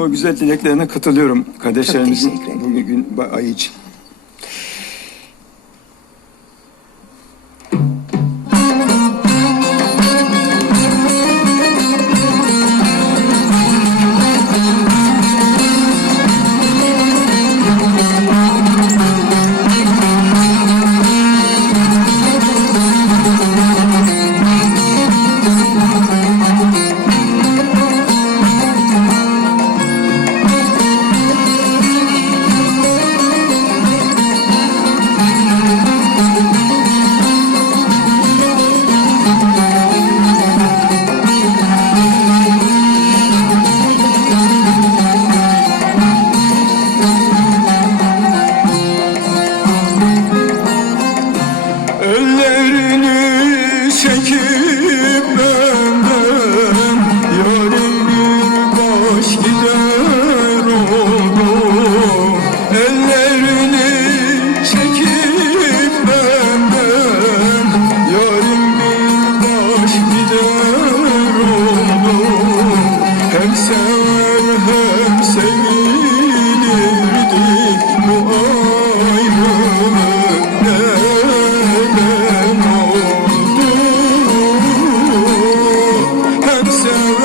o güzel dileklerine katılıyorum kardeşlerimizin bugün ayı için.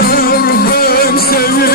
hem sevim